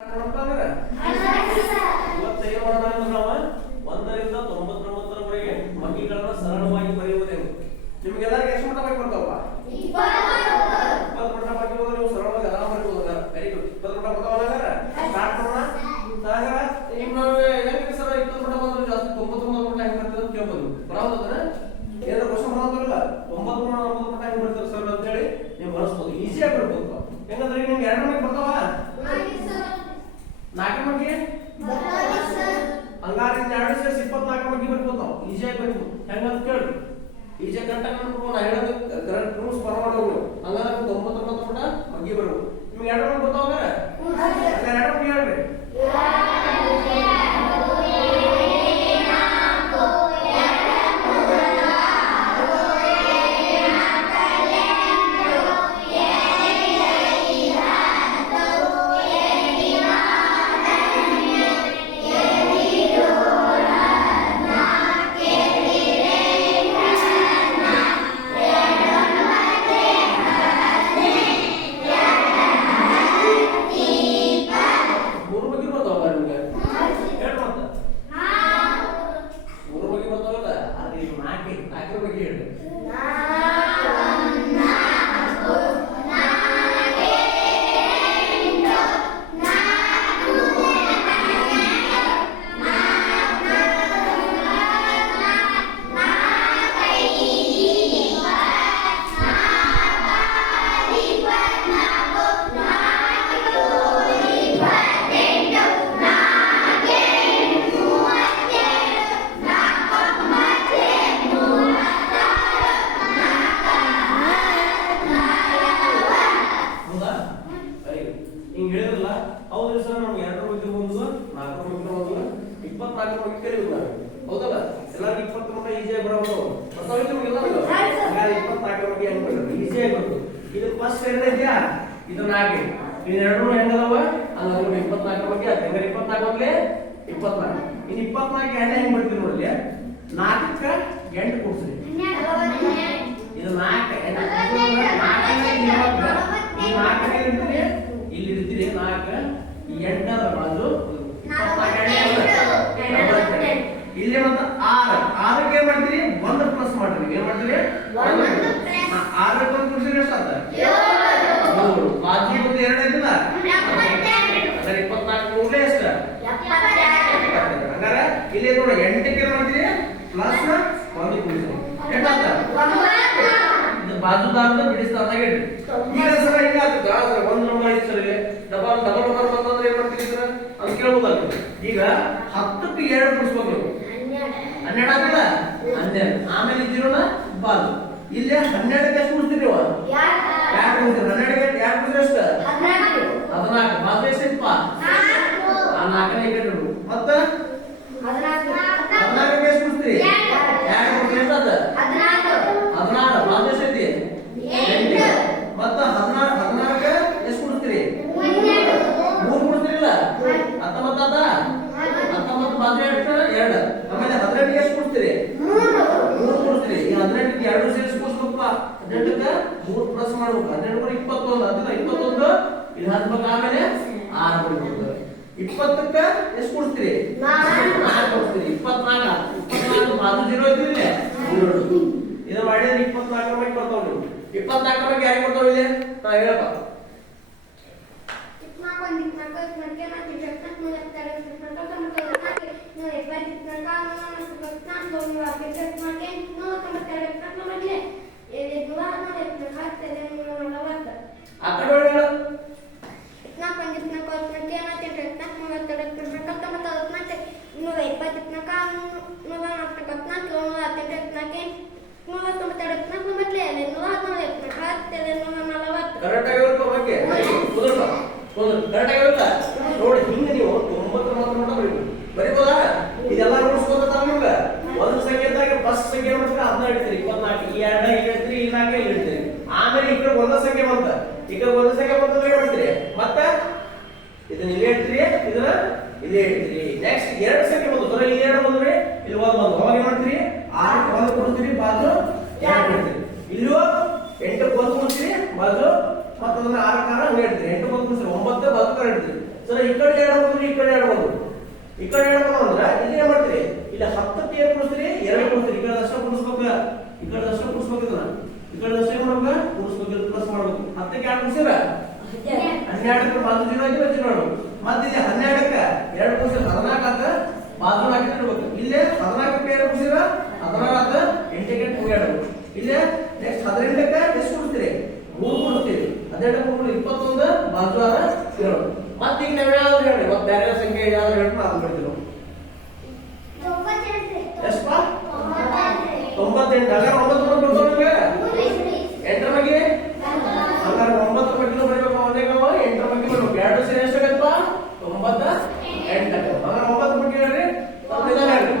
ಇವತ್ತು ಏನು ಮಾಡೋಣ ಅಂದ್ರೆ ನಾವು 1 ರಿಂದ 99ರವರೆಗೆ ಮಗ್ಗಿಗಳನ್ನು ಸರಳವಾಗಿ ಬರೆಯುವುದೇನು. ನಿಮಗೆಲ್ಲರಿಗೂ ಎಷ್ಟು ಮಟ್ಟ ಬಾಕಿ ಬರ್ತಾವಪ್ಪ? 20 ಮಟ್ಟ ಬಾಕಿ ಹೋದ್ರೆ ನೀವು ಸರಳವಾಗಿ ಆರಾಮ ಬರೀಬಹುದು. Very good. 20 ಮಟ್ಟ ಬರ್ತಾವಲ್ಲ ಸ್ಟಾರ್ಟ್ ಮಾಡೋಣ. ಸಾಗರ ನಿಮ್ಮ ಹೆಂಗೆ ಸರ್ 20 ಮಟ್ಟ ಬಂದ್ರೆ ಜಾಸ್ತಿ 99 ಮಟ್ಟ ಹೆಂಗೆ ಬರ್ತದೆ ಅಂತ ಕೇಳ್ಬೋದು. ಬರೋದನ್ನ ಏನೋ ಕ್ವಶ್ಚನ್ ಮಾಡೋದಿಲ್ಲ. 99 ಮಟ್ಟ ಹೆಂಗೆ ಬರ್ತಾರೆ ಸರ್ ಅಂತ ಹೇಳಿ ನೀವು ಬಳಸಬಹುದು. ಈಸಿ ಆಗಿ ಬರ್ಬೋದು. ಹೆಂಗಂದ್ರೆ ನಿಮ್ಗೆ 2 ಮಟ್ಟ ಬರ್ತಾವ? 4 ಮಟ್ಟಿಗೆ ಹಂಗಾರೆ 2 ಸೇರಿಸಿ 24 ಮಟ್ಟಿಗೆ ಬರ್ಬೋದು. ನಾವು ಈಜಿಯಾಗಿ ಬರ್ಬೋದು. ಹೆಂಗಂತ ಕೇಳ್ರಿ. ಈಜಿ ಕರೆಕ್ಟಾಗಿ ಅನ್ಕೊಂಡು ನಾ ಹೇಳೋದು ಕರೆಕ್ಟ್ ರೂಲ್ಸ್ ಫಾಲೋ ಮಾಡೋದು. ಹಂಗಾದ್ರೆ 99 ಮಟ್ಟ ಮಗ್ಗಿ ಬರ್ಬೋದು. ನಿಮ್ಗೆ 2 ಮಟ್ಟ ಬರ್ತಾವ? ಹಂಗಾರೆ 2 ಮಟ್ಟ ಹೇಳ್ರಿ. ಹೌದ್ರಿ ಸರ್, ನಮ್ಗೆ 2 ಮಗ್ಗಿ ಬಂದು 4 ಮಗ್ಗಿ ಬಂದು 24 ಮಗ್ಗಿ ಕಲಿಯುವುದು ನಾವು. ಹೌದಲ್ಲ? ಎಲ್ಲರಿಗೂ 20 ಮಟ್ಟ ಈಜಿಯಾಗಿ ಬರೋದು. ಗೊತ್ತಾಯ್ತು ನಿಮಗೆಲ್ಲ? 24 ಮಗ್ಗಿ ಹೆಂಗ್ ಬರ್ತದೆ? ಈಜಿಯಾಗಿ ಬರ್ತದೆ. ಇದು ಫಸ್ಟ್ ಇದೆಯಾ? ಇದು 4. ಇದು 2 ಹೆಂಗದವ? ಹಂಗಾದ್ರೆ 24 ಮಗ್ಗಿ ಆಯ್ತು. ಹಂಗಾರೆ 24 ಒಂದ್ಲೆ 24. ಇನ್ನು 24 ಹೆಣ್ಣೆ ಹೆಂಗ್ ಬರ್ತೀವಿ ನೋಡ್ಲಿ. 4ಕ್ಕೆ 8 ಕೂಡ್ಸ್ರಿ. ಇದು 4 ಇಲ್ಲಿ ಇರ್ತೀರಿ. 4 8ರ ಬಾಜು 24 ಇಲ್ಲಿ ಮತ್ತೆ 6ಕ್ಕೆ ಏನ್ ಮಾಡ್ತೀರಿ? 1 ಪ್ಲಸ್ ಮಾಡ್ತೀರಿ. ಏನ್ ಮಾಡ್ತೀರಿ? 6ಕ್ಕೆ 1 ಕೂಡಿಸಿದ್ರೆ ಎಷ್ಟು ಆತ? 7. ಬಾಜು ಮತ್ತೆ 2 ಐತಿಲ್ಲ? ಅಂದ್ರೆ 24 ಕೂಡಲೇ ಎಷ್ಟು? 70. ಹಂಗಾರೆ ಇಲ್ಲಿ ನೋಡಿ 8ಕ್ಕೆ ಏನ್ ಮಾಡ್ತೀರಿ? ಪ್ಲಸ್ 1 ಕೂಡಿಸಿರಿ. ಎಷ್ಟಾತ? ಇದು ಬಾಜುದಾರ್ದ ಬಿಡಿಸ್ತಾದಾಗ ಇಡ್ರಿ. ಈಗ ಸರ ಹಿಂಗ ಆಗ್ತದ? 1 ನಂಬರ್ ಐತಿ ಸರ್. ಇಲ್ಲಿ ಡಬಲ್ ನಂಬರ್ ಬಂತಂದ್ರೆ ಏನ್ ಮಾಡ್ತೀರಿ ಸರ್ ಅಂತ ಕೇಳ್ಬೋದಲ್ಲ. ಈಗ 10ಕ್ಕೆ 2 ಕೂಡಿಸ್ಬೇಕು ನೀವು. 12 ಆಗಿಲ್ಲ? 12. ಆಮೇಲೆ 0ನ ಬಾಜು. ಇಲ್ಲಿ 12ಕ್ಕೆ ಎಷ್ಟು ಕೂಡಿಸ್ತೀರಿ ನೀವು? 2 ಕೂಡಿಸ್ತೀರಿ. 12ಕ್ಕೆ 2 ಕೂಡಿಸಿದ್ರೆ ಎಷ್ಟು? 14. ಬಾಜು ಎಷ್ಟಿಪ್ಪ? 4ನೇ ಇಟ್ಟಿರು. ಮತ್ತೆ 14ಕ್ಕೆ ಎಷ್ಟು ಕೂಡಿಸ್ತೀರಿ? 2 ಕೂಡಿಸಿದ್ರೆ ಎಷ್ಟಾದ? 16. ಬಾಜು ಎಷ್ಟೈತಿ? 8. ಮತ್ತೆ 16ಕ್ಕೆ ಎಷ್ಟು ಕೂಡಿಸ್ತೀರಿ? 3 ಕೂಡಿಸ್ತೀರಿಲ್ಲ? 19 ಆತ? 19 ಬಾಜು ಎಷ್ಟು? 2. ಆಮೇಲೆ 18ಕ್ಕೆ ಎಷ್ಟು ಕೂಡಿಸ್ತೀರಿ? 3 ಕೂಡಿಸ್ತೀರಿ. ಈ 18ಕ್ಕೆ 2 ಸೇರಿಸಿ ಕೂಡಿಸ್ಬೇಕಪ್ಪ. 18ಕ್ಕೆ 3 ಪ್ಲಸ್ ಮಾಡ್ಬೇಕು. 18 ಕೂಡ 21 ಅದಿಲ್ಲ? 21 ಇದು ಹತ್ಬೇಕು. ಆಮೇಲೆ 6 ಕೂಡಿಸ್ಬೇಕು. 20ಕ್ಕೆ ಎಷ್ಟು ಕೂಡಿಸ್ತೀರಿ? 4 ಕೂಡಿಸ್ತೀರಿ. 24 ಬಾಜು 0 ಐತಿಲ್ಲ? 0. ಇದು ಮಾಡಿದ್ರೆ 24 ಬಗ್ಗೆ ಬರ್ತಾವ ನೀವು. 24 ಬಗ್ಗೆ ಯಾರಿಗೆ ಬರ್ತಾವ ಇಲ್ಲಿ? ನಾ ಹೇಳಪ್ಪ. ನೋಡಿ ಹಿಂಗೆ ನೀವು 9 ಬರೀಬೋದಾ? ಇದೆಲ್ಲ ರೂಲ್ಸ್ ಗೊತ್ತಾ ನಿಮ್ಗೆ? ಒಂದು ಸಂಖ್ಯೆದಾಗ ಫಸ್ಟ್ ಸಂಖ್ಯೆ ಮಾಡ್ತೀರಿ, ಅದನ್ನ ಇಡ್ತೀರಿ 24. ಈ 2 ಇಲ್ಲಿ ಇಡ್ತೀರಿ, ಈ 4 ಇಲ್ಲಿ ಇಡ್ತೀರಿ. ಆಮೇಲೆ ಈ ಕಡೆ ಒಂದು ಸಂಖ್ಯೆ ಬಂತ. ಈ ಕಡೆ ಒಂದು ಸಂಖ್ಯೆ ಬಂತಂದ್ರೆ ಏನ್ ಮಾಡ್ತೀರಿ? ಮತ್ತೆ ಇದನ್ನ ಇಲ್ಲೇ ಇಡ್ತೀರಿ, ಇದನ್ನ ಇಲ್ಲೇ ಇಡ್ತೀರಿ. ನೆಕ್ಸ್ಟ್ 2 ಸಂಖ್ಯೆ ಬಂತು. ಇಲ್ಲಿ 2 ಬಂದ್ರಿ, ಇಲ್ಲಿ 1 ಬಂತು. ಅವಾಗ ಏನ್ ಮಾಡ್ತೀರಿ? 6ಕ್ಕೆ 1 ಕೊಡ್ತೀರಿ, ಬಾಜು 2 ಇಡ್ತೀರಿ. ಇಲ್ಲೂ 8ಕ್ಕೆ 1 ಕೊಡ್ತೀರಿ, ಬಾಜು ಮತ್ತೊಂದು 6 ಕಾರ ಹೇಳ್ತೀರಿ. 8 ಬಂದು 9 ಬಾಜು ಕಾರ ಹೇಳ್ತೀರಿ. ಸರ್ ಈ ಕಡೆ ಹೇಳ್ಬೋದು ಈ ಕಡೆ ಹೇಳ್ಬೋದು. ಈ ಕಡೆ ಹೇಳ್ಬೋದು ಅಂದ್ರೆ ಇಲ್ಲಿ ಏನ್ ಮಾಡ್ತೀರಿ, ಇಲ್ಲಿ 10ಕ್ಕೆ ಏನ್ ಕೊಡ್ತೀರಿ, 2 ಕೊಡ್ತೀರಿ. ಈ ಕಡೆ ದಶ ಕೂಡಿಸ್ಬೇಕು, ಈ ಕಡೆ ದಶ ಕೂಡಿಸ್ಬೇಕು, ಇದನ್ನ ಈ ಕಡೆ ದಶ ಏನ್ ಮಾಡ್ಬೇಕು, ಕೂಡಿಸ್ಬೇಕು, ಪ್ಲಸ್ ಮಾಡ್ಬೇಕು. 10ಕ್ಕೆ 2 ಕೂಡಿಸಿರ 12ಕ್ಕೆ ಬಾಜು 0 ಹಾಕಿ ಬಚ್ಚಿ ಮಾಡ್ಬೇಕು. ಮತ್ತೆ ಇಲ್ಲಿ 12ಕ್ಕೆ 2 ಕೂಡಿಸಿರ 14ಕ್ಕೆ ಬಾಜು ಹಾಕಿ ಇಡ್ಬೇಕು. ಇಲ್ಲಿ 14ಕ್ಕೆ 2 ಕೂಡಿಸಿರ 16ಕ್ಕೆ 8ಕ್ಕೆ 2 ಇಡಬೇಕು. ಇಲ್ಲಿ ನೆಕ್ಸ್ಟ್ 18ಕ್ಕೆ ಎಷ್ಟು ಕೂಡಿಸ್ತೀರಿ, 3 ಕೂಡಿಸ್ತೀರಿ. 18ಕ್ಕೆ 3 21 ಬಾಜು ಆರ 2. ಮತ್ತೆ ಈಗ ನಾವು ಯಾವ್ದು ಹೇಳಿ, ಮತ್ತೆ ಬೇರೆ ಸಂಖ್ಯೆ ಯಾವ್ದು ಹೇಳಿ ನಾವು ಮಾಡ್ತೀವಿ. ಎಷ್ಟಪ್ಪ 98. ಹಾಗಾದ್ರೆ 9 ಬರ್ತಾರೆ 8ರ ಬಗ್ಗೆ ಹಾಗಾದ್ರೆ 9 ಬಗ್ಗೆ ಬರೀಬೇಕು. ಒಂದೇ 8ರ ಬಗ್ಗೆ ಬರಬೇಕು. 2 ಸೇರಿ ಎಷ್ಟಾಗತ್ತಪ್ಪ 98. ಹಾಗಾದ್ರೆ 9 ಬಗ್ಗೆ ಹೇಳ್ರಿ, ಇದನ್ನ ಹೇಳ್ರಿ.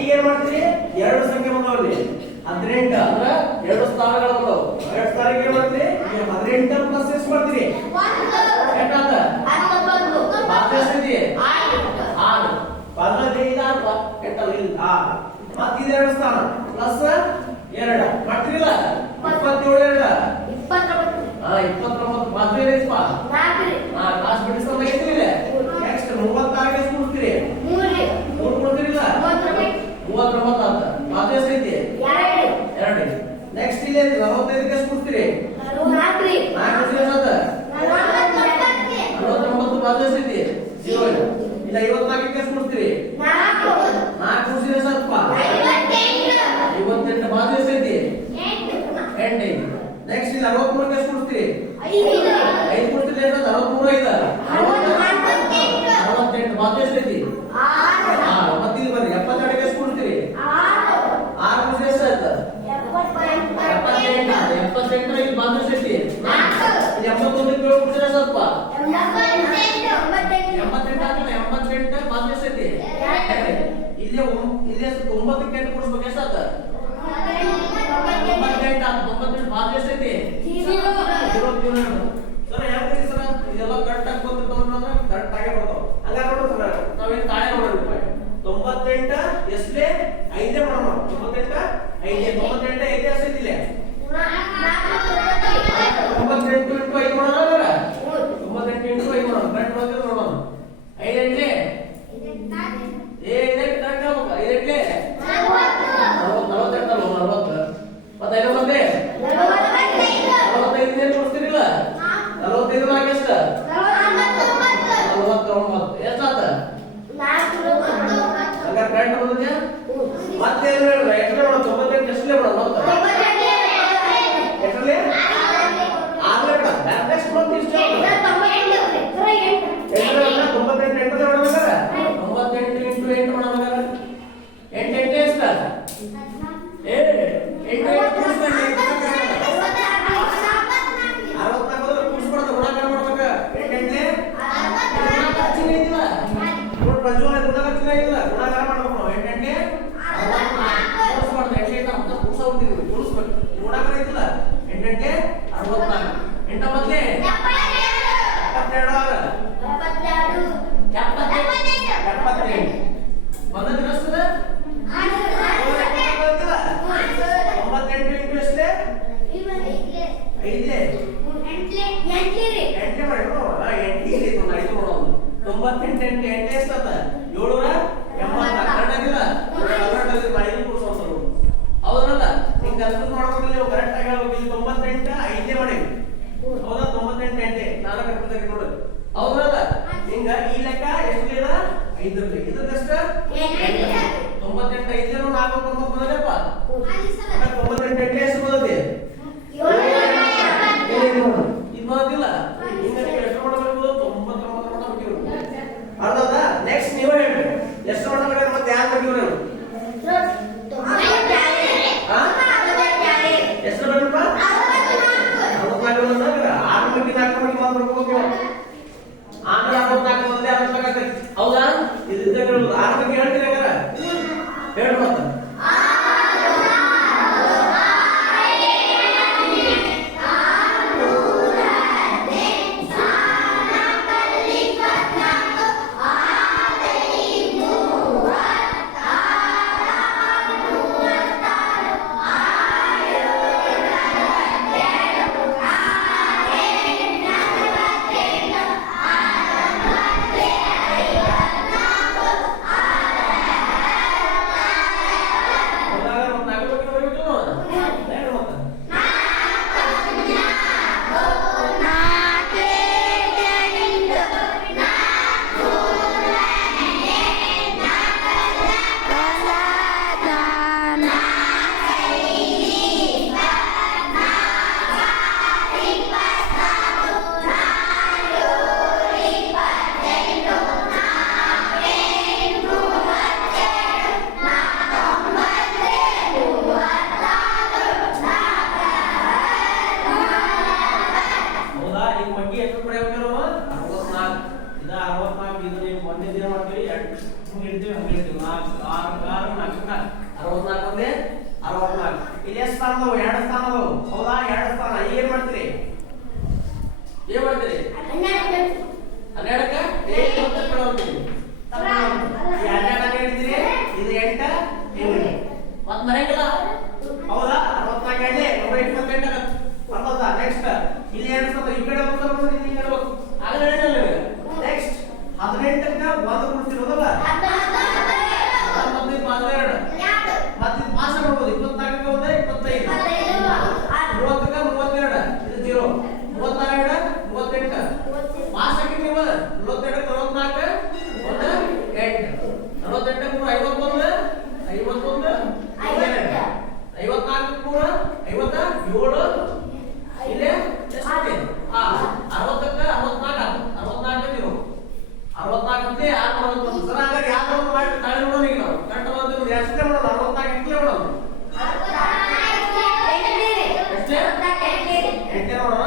ಈಗ ಏನ್ ಮಾಡ್ತೀರಿ, 2 ಸಂಖ್ಯೆ ಬಂದವಲ್ಲಿ 18 ಅಂದ್ರೆ 2 ಸ್ಥಾನಗಳು ಬಂದವು. 2 ಸ್ಥಾನಕ್ಕೆ ಏನ್ ಮಾಡ್ತೀರಿ, 18 ಪ್ಲಸ್ ಎಷ್ಟು ಮಾಡ್ತೀರಿ, ಎಷ್ಟಾದ ಬಾಜು ಎಷ್ಟಿದೆ 6. ಬಾಜು 5 8 ಇಲ್ಲ 6. ಮತ್ತೆ ಇದು 2 ಸ್ಥಾನ ಪ್ಲಸ್ 2 ಮಾಡ್ತೀರಿಲ್ಲ 27 29 ಬಾಜು ಏನೈತಪ್ಪ 4 ಕ್ಲಾಸ್ ಬಿಡಿಸ್ಕೊಂಡು ಐತಿಲ್ಲ. ನೆಕ್ಸ್ಟ್ 36 ಎಷ್ಟು ಕೊಡ್ತೀರಿ, 3 ಕೊಡ್ತೀರಿಲ್ಲ 39 ಅಂತ. ಬಾಜು ಎಷ್ಟೈತಿ 2. ನೆಕ್ಸ್ಟ್ ಇಲ್ಲಿ 45 ಎಷ್ಟು ಕೊಡ್ತೀರಿ, 4 49 ಬಾಜು ಎಷ್ಟೈತಿ 0. ಇಲ್ಲ 54 ಎಷ್ಟು ಕೊಡ್ತೀರಿ, 4 ಕೊಡ್ತೀರಿ ಸ್ವಲ್ಪ 58 ಬಾಜು ಎಷ್ಟೈತಿ 8. ನೆಕ್ಸ್ಟ್ ಇಲ್ಲಿ 63 ಎಷ್ಟು ಕೊಡ್ತೀರಿ, 5 ಕೊಡ್ತೀರಿ. 63 68 ಬಾಜು ಎಷ್ಟೈತಿ 6. ಮತ್ತೆ ಇಲ್ಲಿ ಬರ್ರಿ 72 ಎಷ್ಟು ಕೊಡ್ತೀರಿ, 6 ಕೊಡ್ತೀರಿ ಎಷ್ಟು ಆಯ್ತು 78. ಇಲ್ಲಿ ಬಾಜು ಎಷ್ಟೈತಿ 4. ಇಲ್ಲಿ 89 ಕೊಡ್ತೀರಾ ಸ್ವಲ್ಪ 88 ಆಗಿಲ್ಲ 88 ಬಾಜು ಎಷ್ಟೈತಿ 2. ಇಲ್ಲಿ 9ಕ್ಕೆ 8 ಕೊಡಿಸ್ಬೇಕು ಎಷ್ಟಾತ 98 ಬಾಜು ಎಷ್ಟೈತಿ 0. ಸರ್ ಯಾಕೆ ಸರ್ ಇದೆಲ್ಲ ಕರೆಕ್ಟ್ ಆಗಿ ಗೊತ್ತಿರ್ತಾವಂದ್ರೆ ಕರೆಕ್ಟ್ ಆಗೇ ಬರ್ತಾವ. ಹಂಗಾರೆ ನೋಡು ಸರ್ ನಾವೇನು ತಾಳೆ ಮಾಡೋಣ 98 ಎಷ್ಟೇ 5 ಮಾಡೋಣ. 98 5 98 5 ಎಷ್ಟಿಲ್ಲ 98 ಇಂಟು 5 ಮಾಡೋಣ. 98 ಇಂಟು 5 ಮಾಡೋಣ. ಕರೆಕ್ಟ್ ಬಂದ್ರೆ ನೋಡೋಣ. 5 8 ಕರೆಕ್ಟ್ ಆಗಬೇಕು. 5 8 48 40 ಮತ್ತೆ 5 ಬಂದೆ 45 ಏನು ಕೊಡ್ತೀರಿಲ್ಲ 45 ಆಗಿ ಎಷ್ಟು 49 ಎಷ್ಟಾತ ಹಂಗಾರೆ ಕರೆಕ್ಟ್ ಬಂದಿದ್ಯಾ. ಮತ್ತೆ ಏನು ಹೇಳಿದ್ರೆ ಎಷ್ಟೇ ಮಾಡೋಣ 98 ಎಷ್ಟೇ ಮಾಡೋಣ ಮತ್ತೆ ಎಷ್ಟರಲ್ಲಿ 6 ಬೇಡ. ನೆಕ್ಸ್ಟ್ ಮತ್ತೆ ಇಷ್ಟು 98 ಎಂಟು ಮಾಡೋಣ. 98 ಇಂಟು 8 ಮಾಡೋಣ. 8 8 ಎಷ್ಟು 64 ಕೂಡಿಸ್ಕೊಡ್ತಾರೆ ಗುಣಾಕಾರ ಮಾಡ್ಬೇಕು. 8 ಗುಣಾಕಾರ ಮಾಡ್ಬೇಕು ನಾವು. 8 ಕೂಡಿಸ್ಕೊಡ್ತಾರೆ 8 ಅಂತ ಕೂಡಿಸ್ಬಿಡ್ತೀವಿ ಕೂಡಿಸ್ಬೇಕು ಗುಣಾಕಾರ ಐತಿಲ್ಲ 8 64 8 ಮತ್ತೆ 72 ಬಂದದ್ದು ಎಷ್ಟಿದೆ 98 ಇಂಟು ಎಷ್ಟೇ ಎಂಟನೇ ಮಾಡಿ ಎಂಟಿ ಇಲ್ಲಿ ಐದು ನೋಡೋದು 98 ಎಂಟು ಎಷ್ಟದ 780 ಕರೆಕ್ಟ್ ಐದು ಕೂರ್ಸೋದು ಹೌದಲ್ಲ ಹಿಂಗೆ ಕನ್ಫ್ಯೂಸ್ ಮಾಡ್ಕೊಂಡ್ರೆ ನೀವು ಕರೆಕ್ಟ್ ಆಗಿ ಹೇಳ್ಬೇಕು ಇಲ್ಲಿ 98 ಐದೇ ಮಾಡಿ ಹೌದಾ 98 ಎಂಟೆ ನಾನು ಕರೆಕ್ಟ್ ಆಗಿ ನೋಡು ಹೌದಲ್ಲ ಹಿಂಗ ಈ ಲೆಕ್ಕ ಎಷ್ಟು ಇದೆ 5 ಇದಕ್ಕಷ್ಟ 98 ಐದೇನು 490 ಬಂದದಪ್ಪ 98 ಎಂಟೆ ಎಷ್ಟು ಬಂದದೆ ಇದು ಬಂದಿಲ್ಲ ಹಿಂಗ ಎಷ್ಟು ಮಾಡಬೇಕು 99 ಮಾಡಬೇಕು ಅರ್ಥದ ನೆಕ್ಸ್ಟ್ ನೀವು ಹೇಳಿ ಎಷ್ಟು ಮಾಡಬೇಕು ಮತ್ತೆ ಯಾರು ಮಾಡ್ತೀವಿ ಎಷ್ಟು ಬರಬೇಕು 64 ಆರು ಮಕ್ಕಿ 4 ಮಕ್ಕಿ ಮಾತ್ರ ಬರ್ಬೇಕು ಆಮೇಲೆ 64 ಒಂದೇ ಆಗಬೇಕಾಗುತ್ತೆ ಹೌದಾ ಇದು ಆರು ಮಕ್ಕಿ ಹೇಳ್ತೀನಿ ಹಾಗಾದ್ರೆ ಹೇಳಿ ಮತ್ತೆ ಇಲ್ಲಿ ಎಷ್ಟು ಸ್ಥಾನ ಅದಾವು 2 ಸ್ಥಾನ ಅದಾವು ಹೌದಾ 2 ಸ್ಥಾನ ಏನ್ ಮಾಡ್ತೀರಿ 12ಕ್ಕೆ ಇದು 8 ಮತ್ ಮರೆಯಂಗಿಲ್ಲ ಹೌದಾ 64 ಗಂಟೆ 128 ಬರ್ತದ ನೆಕ್ಸ್ಟ್ ಇಲ್ಲಿ ಏನು ಸ್ವಲ್ಪ ಈ ಕಡೆ ಹೋಗ್ತಾರೆ ಇಲ್ಲಿ ಕಡೆ ಹೋಗ್ತಾರೆ ಆಗಲೇ ನೆಕ್ಸ್ಟ್ 18ಕ್ಕೆ 1 ಕೊಡ್ತಿರೋದಲ್ಲ 19 ಮತ್ತೆ ಪಾಸ್ ಮಾಡ್ಬೋದು 24ಕ್ಕೆ ಹೋದ್ರೆ 25 30ಕ್ಕೆ 32 ಇದು 0 32 38 ಪಾಸ್ ಹಾಕಿ ನೀವು 42 44 1 8 48 ಕೂಡ 51 54 ಕೂಡ 57 ಇಲ್ಲೇ ಎಷ್ಟು 60ಕ್ಕೆ 64 0 64 ಅಂತ 6 ಮಾಡೋದು ಸರ್ ಹಾಗಾದ್ರೆ ಯಾರು ಮಾಡಿ ತಾಳಿ ನೋಡೋಣ ಈಗ ನಾವು ಕರೆಕ್ಟ್ ಬಂದು ಎಷ್ಟೇ ಮಾಡೋಣ 64 ಎಂಟ್ಲೇ ಮಾಡೋಣ ಎಷ್ಟೇ 8 ಮಾಡೋಣ